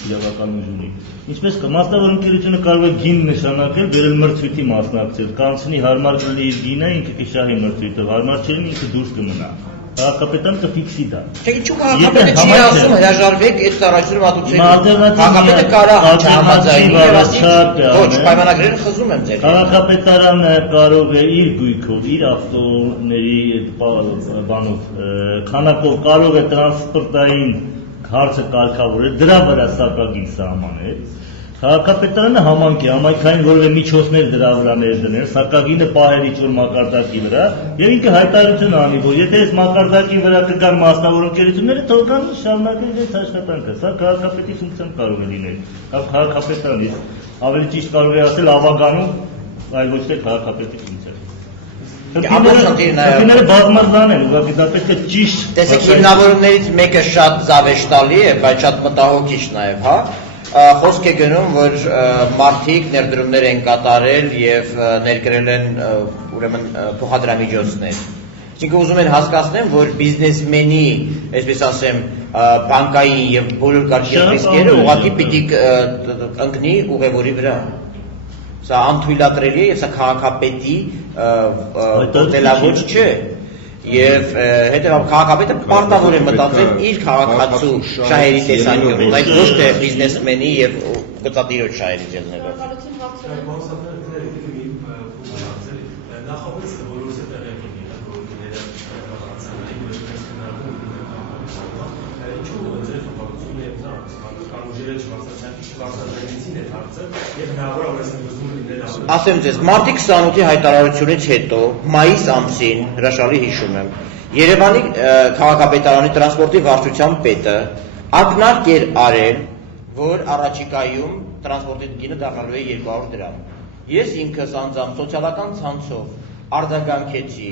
իրավական ուժ ունի։ Ինչպես մասնավոր ընկերությունը կարող է գին նշանակել, վերել մրցույթի մասնակցել, կանցնի հարմար կլինի իր գինը, ինքը կշահի մրցույթը, հարմար չլինի ինքը դուրս կմնա։ քաղաքապետան կֆիքսի դա։ Չէ, ինչու քաղաքապետը չի ասում հրաժարվեք այդ ծառայությունը մատուցելու։ Քաղաքապետը կարա չհամաձայնի եւ ասի ոչ, պայմանագրերը խզում եմ ձեր։ Քաղաքապետարանը կարող է իր գույքով, իր ավտոների բանով, քանակով կարող է տրանսպորտային հարցը կարգավորել, դրա վրա սակագին սահմանել։ Քաղաքապետարանը համանքի համայնքային որևէ միջոցներ դրա վրա ներդնել, սակագինը պահել ինչ-որ մակարդակի վրա եւ ինքը հայտարարություն անի, որ եթե այս մակարդակի վրա կգան մասնավոր ընկերությունները, թող կան շարունակեն իրենց աշխատանքը։ Սա քաղաքապետի ֆունկցիան կարող է լինել, կամ քաղաքապետարանի, ավելի ճիշտ կարող է ասել ավագանում, այլ ոչ թե քաղաքապետի ֆունկցիա։ Խնդիրները բազմազան են, ուղղակի դա պետք է ճիշտ։ Տեսեք, հիմնավորումներից մեկը շատ զավեշտալի է, բայց շատ մտահոգիչ նաեւ, հա։ Խոսք է գնում, որ մարդիկ ներդրումներ են կատարել եւ ներկրել են ուրեմն փոխադրամիջոցներ։ Այսինքն ուզում են հասկացնեն, որ բիզնեսմենի, այսպես ասեմ, բանկային եւ բոլոր կարգի ռիսկերը ուղղակի պիտի ընկնի ուղևորի վրա։ Սա անթույլատրելի է եւ սա քաղաքապետի դելավոճ չէ։ Եվ հետևաբար քաղաքապետը պարտավոր է մտածել իր քաղաքացու շահերի տեսանկյունից, այդ ոչ թե բիզնեսմենի եւ գծատիրոջ շահերից ելնելով։ Ասեմ ձեզ, մարտի 28-ի հայտարարությունից հետո, մայիս ամսին, հրաշալի հիշում եմ, Երևանի քաղաքապետարանի տրանսպորտի վարչության պետը ակնարկ էր արել, որ առաջիկայում տրանսպորտի գինը դառնալու է 200 դրամ։ Ես ինքս անձամբ սոցիալական ցանցով արձագանքեցի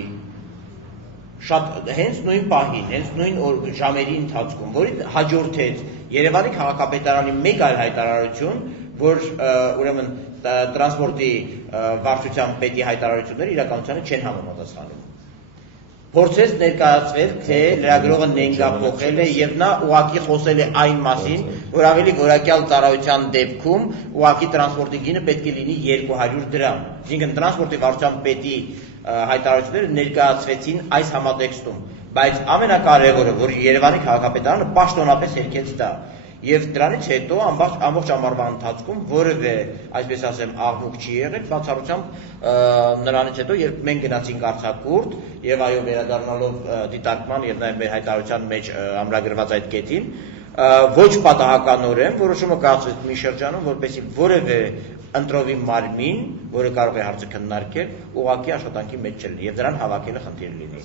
շատ հենց նույն պահին, հենց նույն ժամերի ընթացքում, որին հաջորդեց Երևանի քաղաքապետարանի մեկ այլ հայտարարություն, որ ուրեմն տրանսպորտի վարչության պետի հայտարարությունները իրականությանը չեն համապատասխանում։ Փորձեց ներկայացվել, թե լրագրողը նենգափոխել է եւ նա ուղղակի խոսել է այն մասին, որ ավելի որակյալ ծառայության դեպքում ուղղակի տրանսպորտի գինը պետք է լինի 200 դրամ։ Այսինքն տրանսպորտի վարչության պետի հայտարարությունները ներկայացվեցին այս համատեքստում, բայց ամենակարևորը, որ Երևանի քաղաքապետարանը պաշտոնապես հերքեց դա։ Եվ դրանից հետո ամբողջ ամառվա ընթացքում որևէ, այսպես ասեմ, աղմուկ չի եղել, բացառությամբ նրանից հետո, երբ մենք գնացինք արձակուրդ եւ այո վերադառնալով դիտարկման եւ նաեւ մեր հայտարարության մեջ ամրագրված այդ կետին, ոչ պատահականորեն որոշումը կայացվեց մի շրջանում, որպեսզի որևէ ընտրովի մարմին, որը կարող է հարցը քննարկել, ուղղակի աշխատանքի մեջ չլինի եւ դրան հավաքելը խնդիր լինի։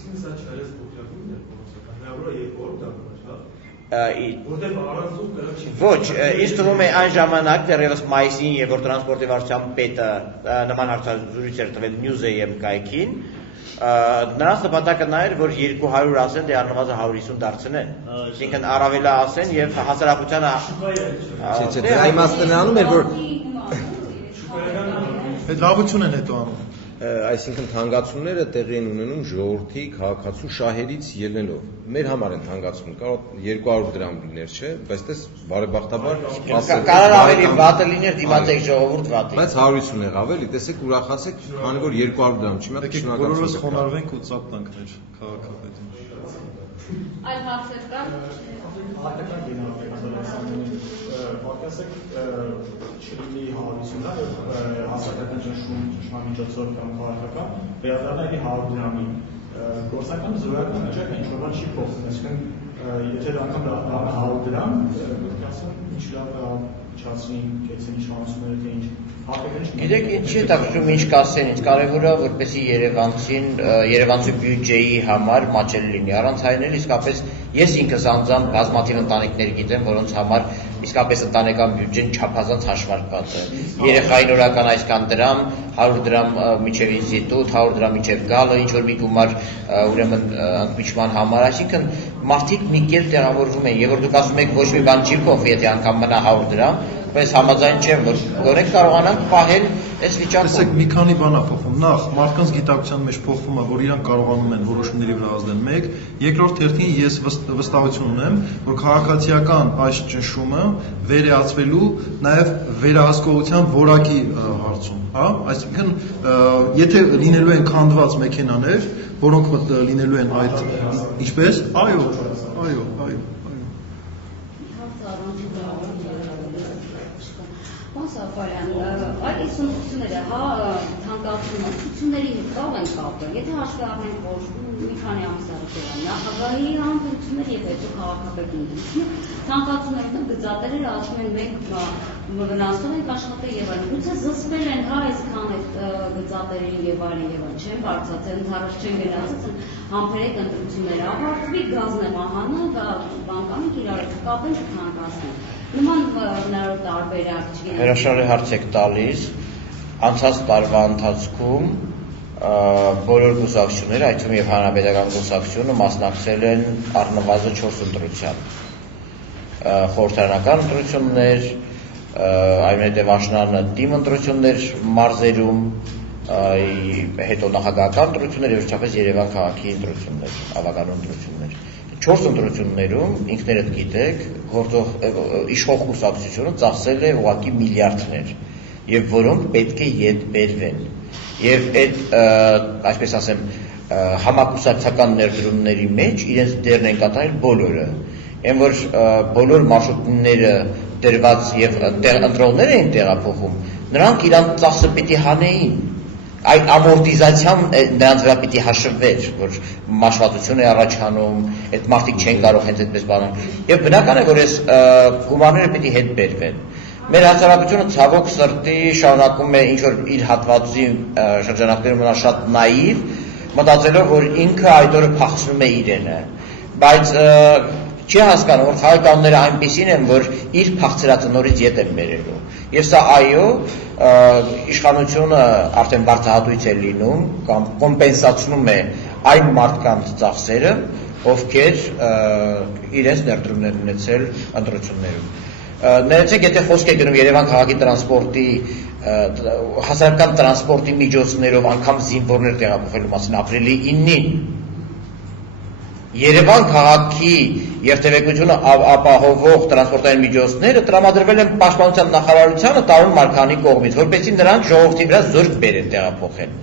Ոչ, ինձ թվում է այն ժամանակ դեռևս մայիսին, երբ որ տրանսպորտի վարչության պետը նման հարցազրույց էր տվել News.am կայքին, նրանց նպատակը նա էր, որ 200 ասեն, դե առնվազն 150 դարձնեն։ Այսինքն առավելը ասեն եւ հասարակությանը Դե իմաստն անում էր, որ այդ լավություն են հետո անում։ Այսինքն թանկացումները տեղի են ունենում ժողովրդի քաղաքացու շահերից ելնելով։ Մեր համար են թանկացում, կարող 200 դրամ լիներ, չէ, բայց դες բարեբախտաբար կարող ավելի վատը լիներ, դիմացեք ժողովուրդ վատի։ Բայց 150 եղավ էլի, տեսեք ուրախացեք, քանի որ 200 դրամ չի, մոտ շնորհակալություն։ Բոլորս խոնարհվենք ու ծափ տանք մեր քաղաքապետին։ Այլ հարցեր կան։ Հատական պատկասեք չլինի հավասարություն, հասարակական ճնշումամիջոցով կամ քաղաքական, վերադառնալ 100 դրամի գործական զորական աճակը ինչ-որ բան չի փոխվում, այսինքն եթե դա անգամ դառնա 100 դրամ, պետք է ասեմ ինչ լավ չասնի, կեցին իշխանությունները թե ինչ Գիտեք, ինչի հետաքրքրում ինչ կասեն, ինձ կարևորը որպեսզի Երևանցու բյուջեի համար մաչելի լինի։ Առանց այն էլ իսկապես ես ինքս անձամբ բազմաթիվ ընտանիքներ գիտեմ, որոնց համար իսկապես ընտանեկան բյուջեն չափազանց հաշվարկված է։ Երեխային օրական այսքան դրամ, 100 դրամ միջև ինստիտուտ, 100 դրամ միջև գալը, ինչ որ մի գումար ուրեմն ընդմիջման համար, այսինքն մարդիկ մի կերպ տեղավորվում են, եւ որ դուք ասում եք ոչ մի բան չի փոխվի, եթե անգամ մնա 100 դրամ, բայց համաձայն չեմ, որ գոնե կարողանանք պահել այս վիճակում։ Տեսեք, մի քանի բան է փոխվում։ Նախ, մարդկանց գիտակցության մեջ փոխվում է, որ իրանք կարողանում են որոշումների վրա ազդել 1, երկրորդ հերթին ես վստահություն ունեմ, որ քաղաքացիական այս ճնշումը վերահսկվելու նաև վերահսկողության որակի հարցում, հա, այսինքն եթե լինելու են քանդված մեքենաներ, որոնք լինելու են այդ ինչպես այո Սաֆարյան, այդ իսունությունները, թանկացումը, ուսուցումների հետ կարող են կապել, եթե հաշվի առնենք, որ մի քանի ամիս առաջ նախագահի հանձնությունները եւ հետո քաղաքապետի ընդունումը, թանկացումներն ու գծատերերը ասում են մենք վնասում ենք աշխատել եւ այլն։ Գուցե զսպել են այսքան այդ գծատերին եւ այլն, չեն բարձրացել, ընդհանրապես չեն գնացել, համբերեք ընտրությունները ավարտվի, գազն է մահանում, բանկանիկ իրար կապեն թանկացնեն։ Նման հնարավոր տարբերակ չի։ Հրաշալի հարց եք տալիս, անցած տարվա ընթացքում բոլոր կուսակցությունները, այդ թվում եւ հանրապետական կուսակցությունը մասնակցել են առնվազն 4 ընտրության։ Խորհրդարանական ընտրություններ, այնուհետև աշնանը թիմ ընտրություններ մարզերում, հետո նախագահական ընտրություններ եւ վերջապես Երևան քաղաքի ընտրություններ, ավականուն ընտրություններ։ 4 ընտրություններում ինքներդ գիտեք, գործող իշխող կուսակցությունը ծախսել է ուղղակի միլիարդներ, եւ որոնք պետք է ետ բերվեն։ Եվ այդ, այսպես ասեմ, համակուսակցական ներդրումների մեջ իրենց դերն են կատարել բոլորը։ Այն որ բոլոր մարշրուտները դրված եւ ընտրողներ էին տեղափոխում, նրանք իրանց ծախսը պիտի հանեին։ Այդ ամորտիզացիան նրանց վրա պիտի հաշվվեր, որ մաշվածություն է առաջանում, այդ մարդիկ չեն կարող հենց այդպես բանել։ Եվ բնական է, որ այս գումարները պիտի հետ բերվեն։ Մեր հասարակությունը ցավոք սրտի շարունակում է ինչ որ իր հատվածի շրջանակներում մնալ շատ նաիվ, մտածելով, որ ինքը այդ օրը փախցնում է իրենը։ Բայց չի հասկանում, որ խաղի կանոնները այնպիսին են, որ իր փախցրածը նորից ետ են բերելու։ Եվ սա այո, իշխանությունը արդեն բարձրահատույց է լինում կամ կոմպենսացնում է այն մարդկանց ծախսերը, ովքեր իրենց ներդրումներ ունեցել ընտրություններում։ Ներեցեք, եթե խոսք է գնում Երևան քաղաքի տրանսպորտի, հասարակական տրանսպորտի միջոցներով անգամ զինվորներ տեղափոխելու մասին ապրիլի 9-ին Երևան քաղաքի երթևեկությունը ապահովող տրանսպորտային միջոցները տրամադրվել են Պաշտպանության նախարարությանը Տարոն Մարգարյանի կողմից, որպեսզի նրանք ժողովրդի վրա զորք բերեն տեղափոխեն։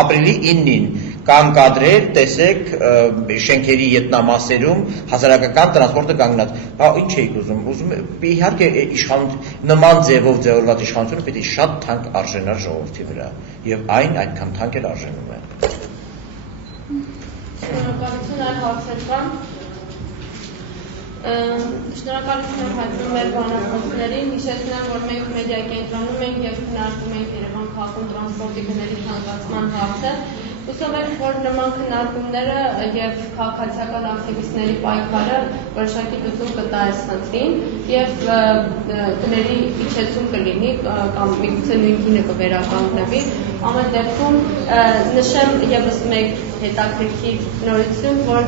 Ապրիլի 9-ին կան կադրեր, տեսեք շենքերի ետնամասերում հասարակական տրանսպորտը կանգնած։ Ինչ էիք ուզում։ Ուզում իհարկե նման ձևով ձևավորված իշխանությունը պետք է շատ թանկ արժենար ժողովրդի վրա, եւ այն այդքան թանկ էլ արժենում է։ Շնորհակալություն այլ հարցեր կան։ Շնորհակալություն եմ հայտնում մեր բանախոսներին, հիշեցնեմ, որ մենք մեդիա կենտրոնում ենք եւ քննարկում ենք Երևան քաղաքում տրանսպորտի գների թանկացման հարցը։ Հուսով եմ, որ նման քննարկումները եւ քաղաքացիական ակտիվիստների պայքարը որոշակի լուծում կտա այս խնդրին եւ գների իջեցում կլինի կամ միգուցե նույնքինը կվերականգնվի։ Ամեն դեպքում նշեմ եւս մեկ հետաքրքիր նորություն, որ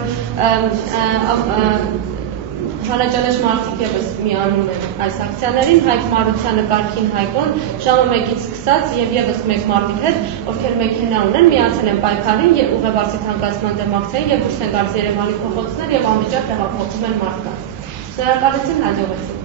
հանրաճանաչ մարդիկ եւս միանում են այս ակցիաներին, Հայկ Մարությանը, Կարքին Հայկոն, ժամը 1-ից սկսած եւ եւս մեկ մարդիկ հետ, ովքեր մեքենա ունեն, միացել են պայքարին եւ ուղևորցի թանկացման դեմ ակցիային եւ դուրս են գալիս Երևանի փողոցներ եւ անմիջապես տեղափոխում են մարդկանց։ Շնորհակալություն, հաջողություն։